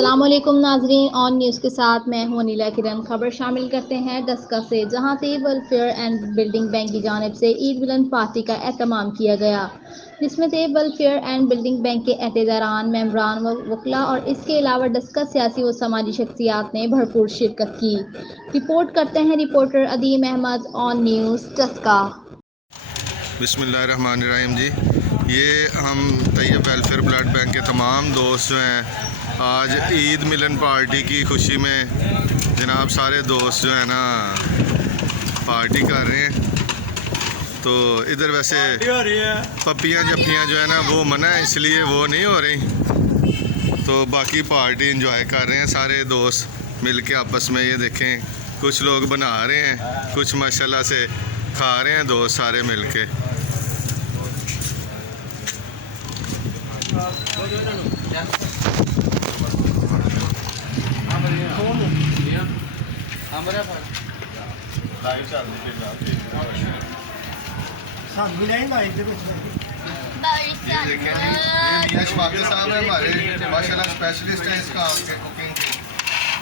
अस्सलामुअलैकुम नाजरीन, on news के साथ मैं हूं अनिला किरण। खबर शामिल करते हैं डस्का से, जहां Taiyab welfare and building bank की जानिब से ईद मिलन पार्टी का एहतमाम किया गया, जिसमें Taiyab welfare and building bank के अहदेदारान, मेंबरान व वकला और इसके अलावा डस्का सियासी व समाजी शख्सियात ने भरपूर शिरकत की। रिपोर्ट करते हैं reporter Adeem Ahmed, on news Daska. बिस्मिल्लाहिर्रहमानिर्रहीम जी, ये हम तैयब वेलफेयर ब्लड बैंक के तमाम दोस्त जो हैं आज ईद मिलन पार्टी की खुशी में जनाब सारे दोस्त जो है ना पार्टी कर रहे हैं। तो इधर वैसे पप्पियाँ जप्पियाँ जो है ना वो मना है, इसलिए वो नहीं हो रही। तो बाकी पार्टी इंजॉय कर रहे हैं सारे दोस्त मिल के आपस में। ये देखें, कुछ लोग बना रहे हैं, कुछ माशाल्लाह से खा रहे हैं दोस्त सारे मिल के। ये शफाकत साहब है हमारे माशाल्लाह स्पेशलिस्ट हैं इस काम के, कुकिंग के।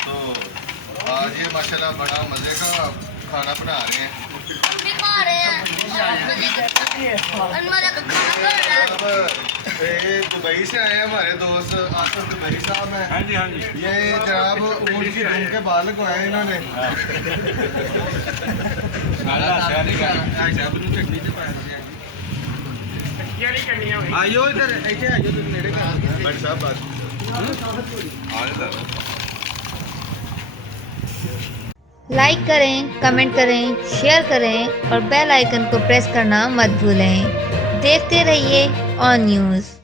तो आज ये माशाल्लाह बड़ा मज़े का खाना बना रहे हैं। दुबई से आए हैं हमारे दोस्त आसिफ दुबई साहब हैं। हाँ जी हाँ जी। ये जनाब ऊँट की दुम के बाल लगवाए इन्होंने। आइयो इधर ऐसे आइयो, तुम नेड़े बट साहब बात लाइक करें, कमेंट करें, शेयर करें और बेल आइकन को प्रेस करना मत भूलें। देखते रहिए ऑन न्यूज़।